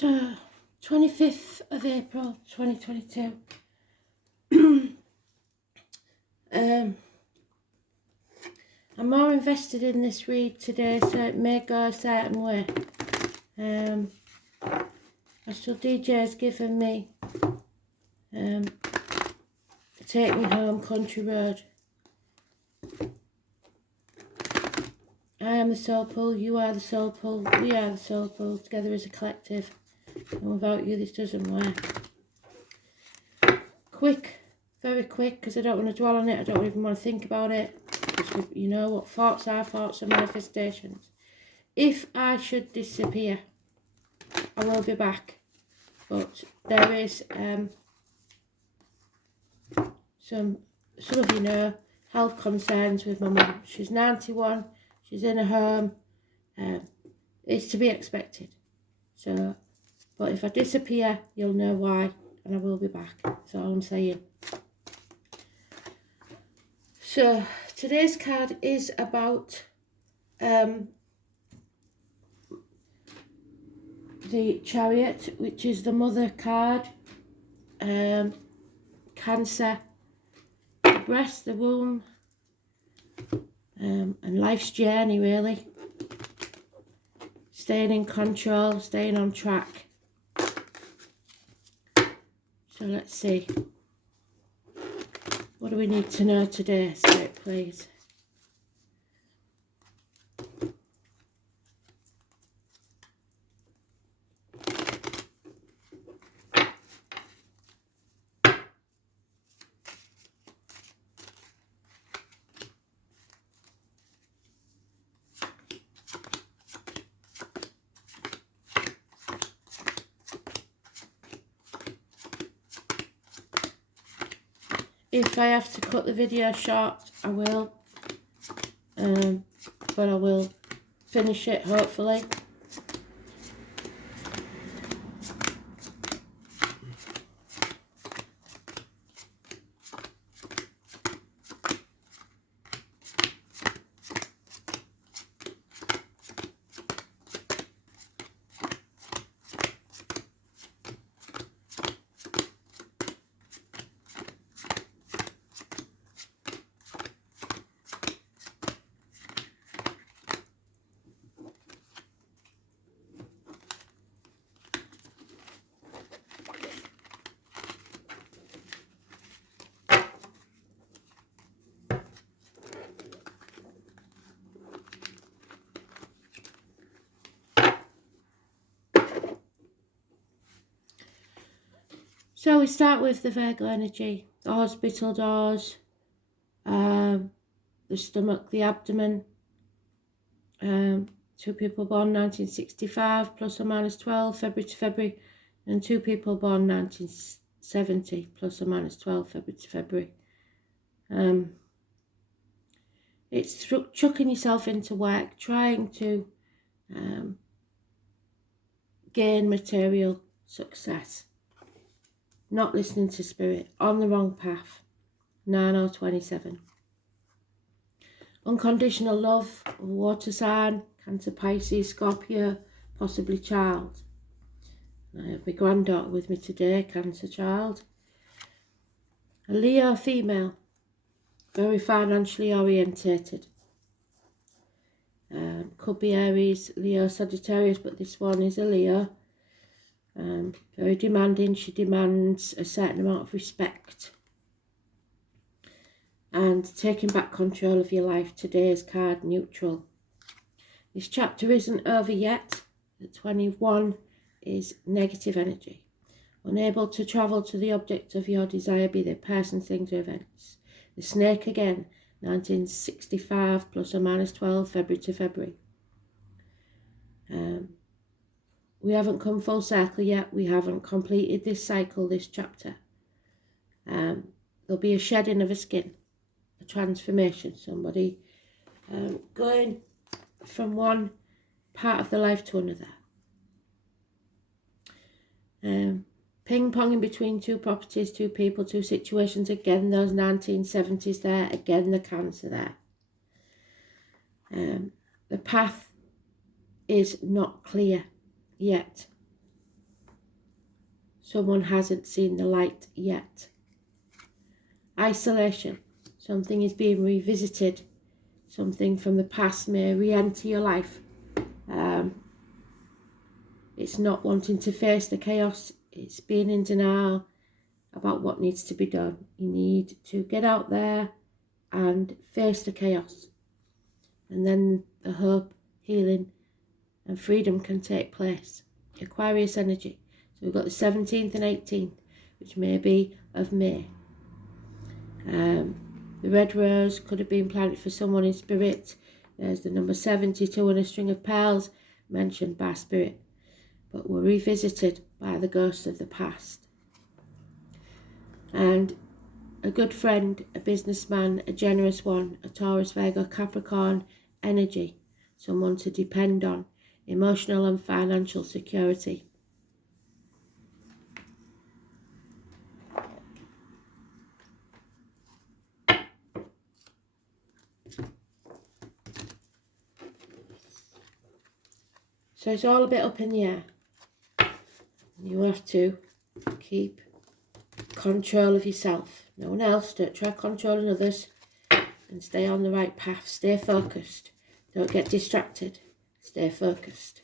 So, 25th of April 2022. I'm more invested in this read today, so it may go a certain way. Astral DJ has given me Take Me Home, Country Road. I am the soul pool, you are the soul pool, we are the soul pool, together as a collective. And without you, this doesn't work. Quick, very quick, because I don't want to dwell on it, I don't even want to think about it. Because you know what thoughts are manifestations. If I should disappear, I will be back. But there is some of you know, health concerns with my mum. She's 91, she's in a home. It's to be expected. So, but if I disappear, you'll know why, and I will be back. That's all I'm saying. So today's card is about the Chariot, which is the mother card, Cancer, the breast, the womb, and life's journey, really. Staying in control, staying on track. So let's see. What do we need to know today, Spirit, please? If I have to cut the video short, I will. But I will finish it, hopefully. So we start with the Virgo energy, the hospital doors, the stomach, the abdomen. 2 people born 1965, plus or minus 12, February to February, and 2 people born 1970, plus or minus 12, February to February. It's chucking yourself into work, trying to gain material success. Not listening to spirit, on the wrong path. 9 or 27. Unconditional love, water sign, Cancer, Pisces, Scorpio, possibly child. I have my granddaughter with me today, Cancer child. A Leo female, very financially orientated. Could be Aries, Leo, Sagittarius, but this one is a Leo. Very demanding. She demands a certain amount of respect and taking back control of your life. Today's card, neutral. This chapter isn't over yet. The 21 is negative energy. Unable to travel to the object of your desire, be they person, things, or events. The snake again, 1965, plus or minus 12, February to February. We haven't come full circle yet. We haven't completed this cycle, this chapter. There'll be a shedding of a skin, a transformation. Somebody going from one part of their life to another. Ping-ponging between 2 properties, 2 people, 2 situations. Again, those 1970s there. Again, the Cancer there. The path is not clear yet. Someone hasn't seen the light yet. Isolation. Something is being revisited. Something from the past may re-enter your life. It's not wanting to face the chaos. It's being in denial about what needs to be done. You need to get out there and face the chaos. And then the hope, healing and freedom can take place. Aquarius energy. So we've got the 17th and 18th, which may be of May. The red rose could have been planted for someone in spirit. There's the number 72 and a string of pearls mentioned by spirit, but were revisited by the ghosts of the past. And a good friend, a businessman, a generous one, a Taurus, Virgo, Capricorn energy, someone to depend on, emotional and financial security. So it's all a bit up in the air. You have to keep control of yourself. No one else. Don't try controlling others. And stay on the right path. Stay focused. Don't get distracted. Stay focused.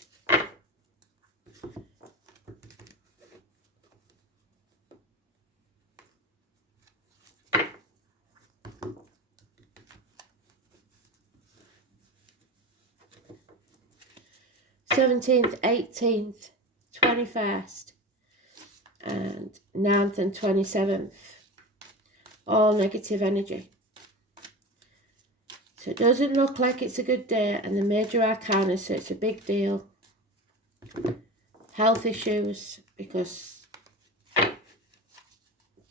Seventeenth, 18th, 21st, and 9th and 27th. All negative energy. So it doesn't look like it's a good day, and the major arcana, so it's a big deal. Health issues,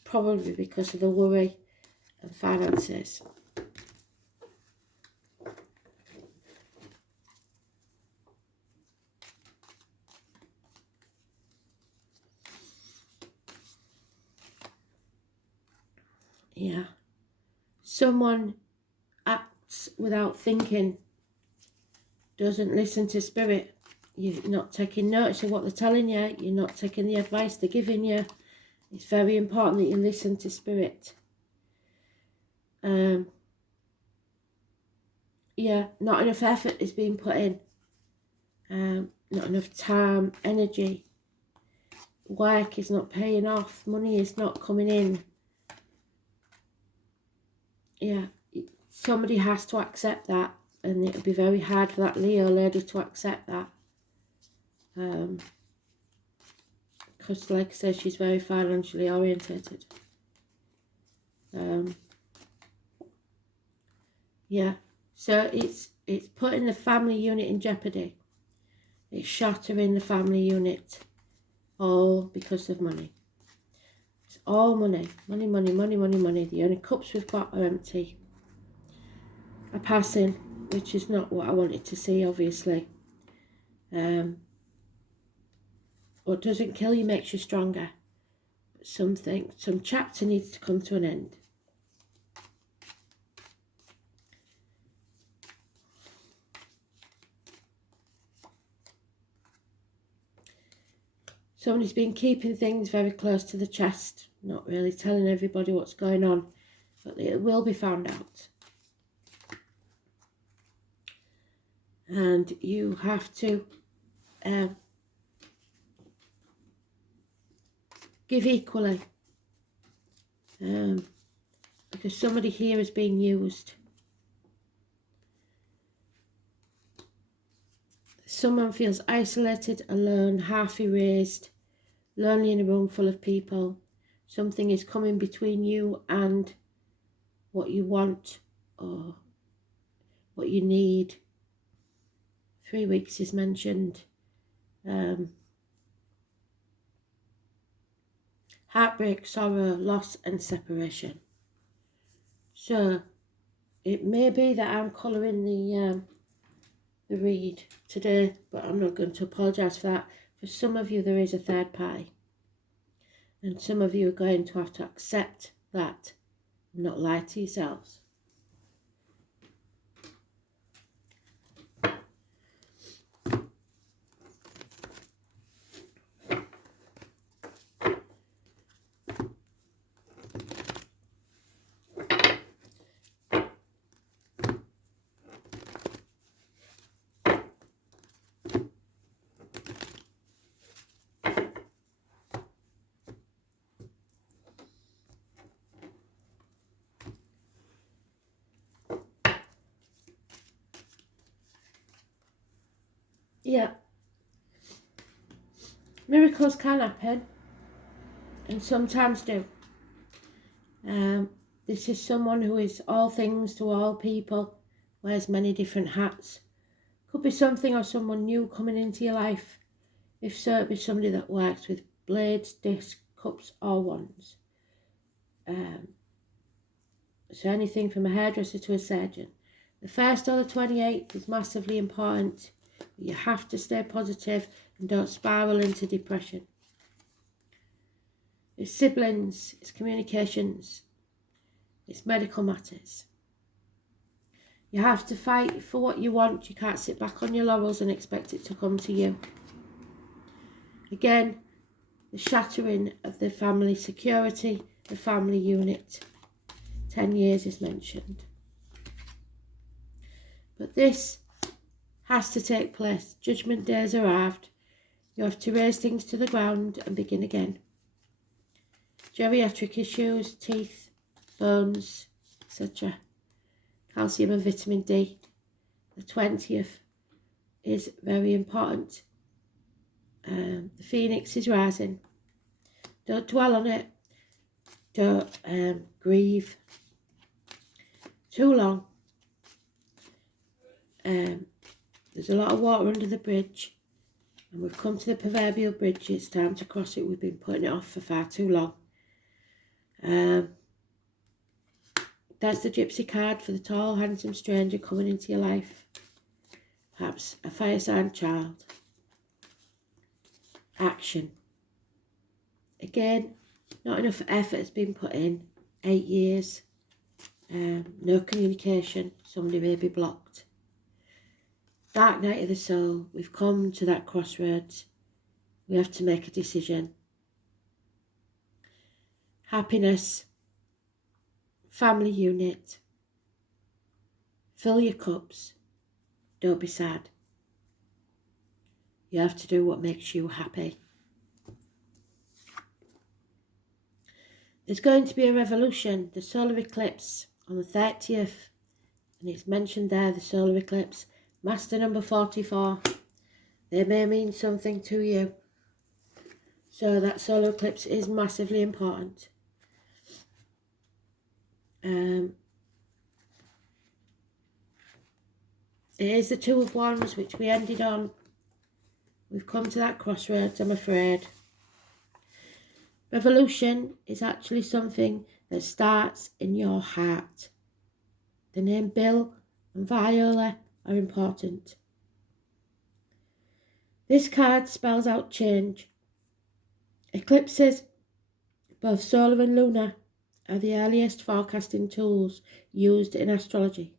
probably because of the worry, and finances. Yeah. Someone acts without thinking, doesn't listen to spirit. You're not taking notice of what they're telling you. You're not taking the advice they're giving you. It's very important that you listen to spirit. Yeah, not enough effort is being put in. Not enough time, energy. Work is not paying off. Money is not coming in. Yeah, somebody has to accept that, and it'll be very hard for that Leo lady to accept that. Because like I said, she's very financially orientated. Yeah, so it's putting the family unit in jeopardy. It's shattering the family unit, all because of money. It's all money, money, money, money, money, money. The only cups we've got are empty. A passing, which is not what I wanted to see, obviously. What doesn't kill you makes you stronger. But some chapter needs to come to an end. Somebody's been keeping things very close to the chest, not really telling everybody what's going on, but it will be found out. And you have to give equally, because somebody here is being used. Someone feels isolated, alone, half erased, lonely in a room full of people. Something is coming between you and what you want or what you need. 3 weeks is mentioned. Heartbreak, sorrow, loss and separation. So it may be that I'm colouring the read today, but I'm not going to apologise for that. For some of you there is a third party, and some of you are going to have to accept that and not lie to yourselves. Yeah. Miracles can happen, and sometimes do. This is someone who is all things to all people, wears many different hats. Could be something or someone new coming into your life. If so, it'd be somebody that works with blades, discs, cups or wands. So anything from a hairdresser to a surgeon. The 1st or the 28th is massively important. You have to stay positive and don't spiral into depression. It's siblings, it's communications, it's medical matters. You have to fight for what you want. You can't sit back on your laurels and expect it to come to you. Again, the shattering of the family security, the family unit. 10 years is mentioned. But this has to take place. Judgment day has arrived. You have to raise things to the ground and begin again. Geriatric issues, teeth, bones, etc. Calcium and vitamin D. The 20th is very important. The phoenix is rising. Don't dwell on it. Don't grieve too long. There's a lot of water under the bridge, and we've come to the proverbial bridge. It's time to cross it. We've been putting it off for far too long. That's the gypsy card for the tall, handsome stranger coming into your life. Perhaps a fire sign child. Action. Again, not enough effort has been put in. 8 years. No communication. Somebody may be blocked. Dark night of the soul. We've come to that crossroads. We have to make a decision. Happiness. Family unit. Fill your cups. Don't be sad. You have to do what makes you happy. There's going to be a revolution, the solar eclipse on the 30th. And it's mentioned there, the solar eclipse. Master number 44. They may mean something to you. So that solar eclipse is massively important. It is the Two of Wands, which we ended on. We've come to that crossroads, I'm afraid. Revolution is actually something that starts in your heart. The name Bill and Viola are important. This card spells out change. Eclipses, both solar and lunar, are the earliest forecasting tools used in astrology.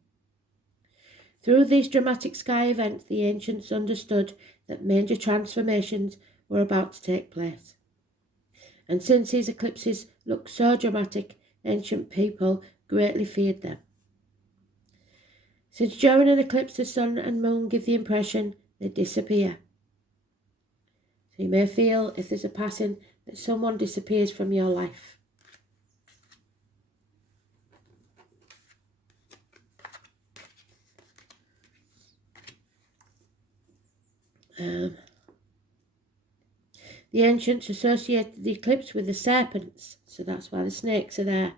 Through these dramatic sky events, the ancients understood that major transformations were about to take place. And since these eclipses looked so dramatic, ancient people greatly feared them. Since during an eclipse the sun and moon give the impression they disappear. So you may feel, if there's a passing, that someone disappears from your life. The ancients associated the eclipse with the serpents, so that's why the snakes are there.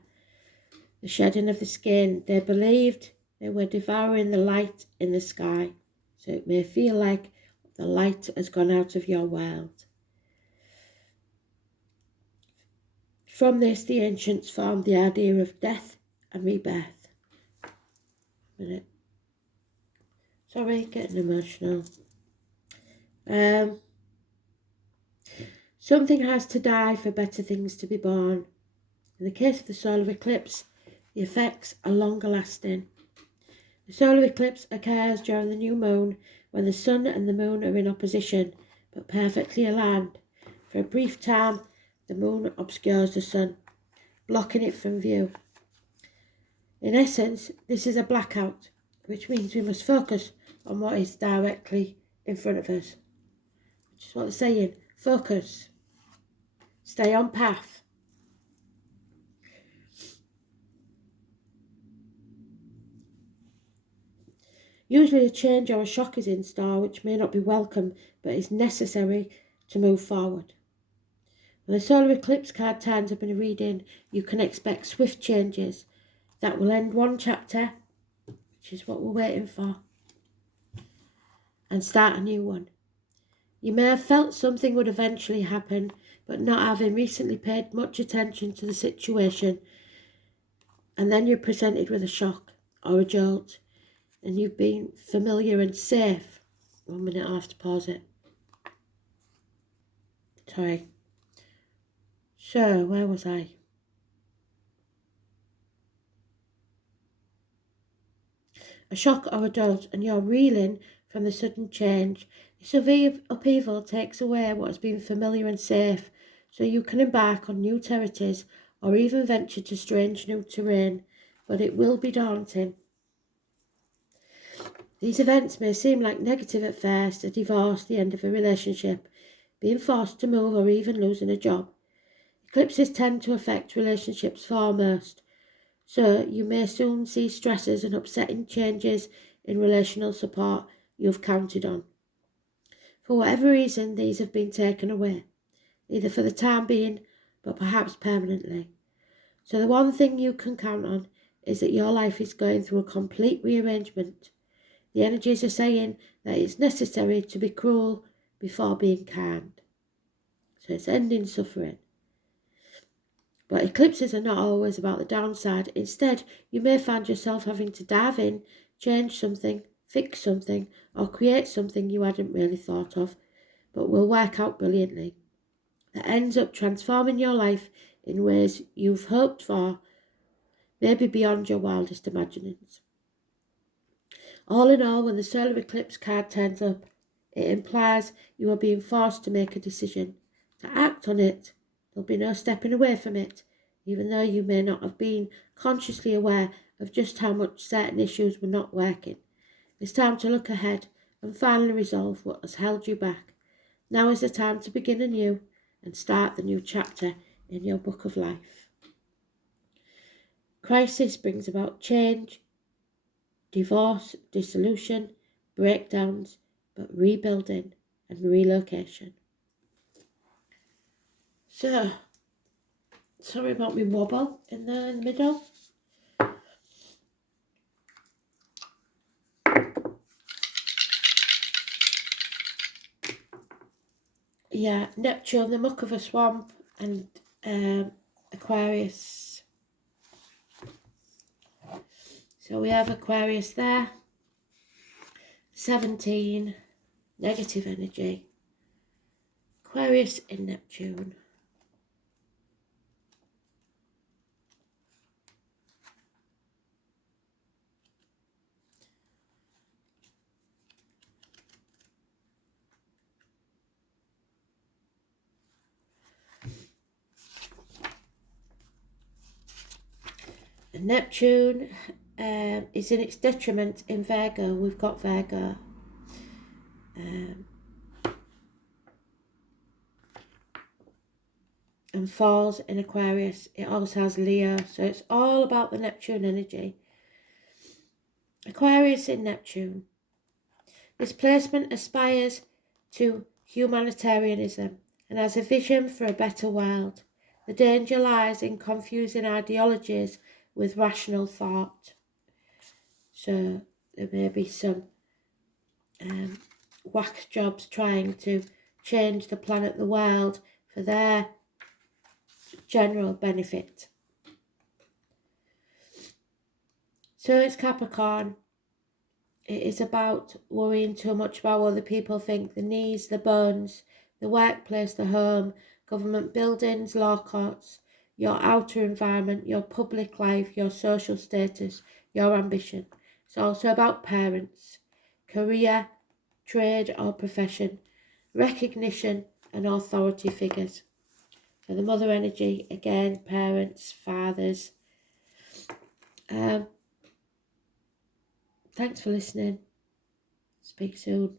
The shedding of the skin. They believed they were devouring the light in the sky, so it may feel like the light has gone out of your world. From this, the ancients formed the idea of death and rebirth. Sorry, getting emotional. Something has to die for better things to be born. In the case of the solar eclipse, the effects are longer lasting. The solar eclipse occurs during the new moon when the sun and the moon are in opposition but perfectly aligned. For a brief time, the moon obscures the sun, blocking it from view. In essence, this is a blackout, which means we must focus on what is directly in front of us. Which is what they're saying. Focus. Stay on path. Usually a change or a shock is in store, which may not be welcome, but is necessary to move forward. When the solar eclipse card turns up in a reading, you can expect swift changes that will end one chapter, which is what we're waiting for, and start a new one. You may have felt something would eventually happen, but not having recently paid much attention to the situation, and then you're presented with a shock or a jolt, and you've been familiar and safe. 1 minute, I'll have to pause it. Sorry. So, where was I? A shock or a jolt, and you're reeling from the sudden change. This upheaval takes away what has been familiar and safe, so you can embark on new territories or even venture to strange new terrain, but it will be daunting. These events may seem like negative at first: a divorce, the end of a relationship, being forced to move, or even losing a job. Eclipses tend to affect relationships foremost, so you may soon see stresses and upsetting changes in relational support you've counted on. For whatever reason, these have been taken away, either for the time being, but perhaps permanently. So the one thing you can count on is that your life is going through a complete rearrangement. The energies are saying that it's necessary to be cruel before being kind. So it's ending suffering. But eclipses are not always about the downside. Instead, you may find yourself having to dive in, change something, fix something, or create something you hadn't really thought of, but will work out brilliantly. That ends up transforming your life in ways you've hoped for, maybe beyond your wildest imaginings. All in all, when the solar eclipse card turns up, it implies you are being forced to make a decision, to act on it. There'll be no stepping away from it, even though you may not have been consciously aware of just how much certain issues were not working. It's time to look ahead and finally resolve what has held you back. Now is the time to begin anew and start the new chapter in your book of life. Crisis brings about change, divorce, dissolution, breakdowns, but rebuilding and relocation. So, sorry about me wobble in the middle. Yeah, Neptune, the muck of a swamp, and Aquarius. So we have Aquarius there. 17, negative energy. Aquarius in Neptune. And Neptune is in its detriment in Virgo. We've got Virgo. And falls in Aquarius. It also has Leo, so it's all about the Neptune energy. Aquarius in Neptune. This placement aspires to humanitarianism and has a vision for a better world. The danger lies in confusing ideologies with rational thought. So there may be some whack jobs trying to change the planet, the world, for their general benefit. So it's Capricorn. It is about worrying too much about what other people think, the knees, the bones, the workplace, the home, government buildings, law courts, your outer environment, your public life, your social status, your ambition. It's also about parents, career, trade or profession, recognition and authority figures. So the mother energy, again, parents, fathers. Thanks for listening. Speak soon.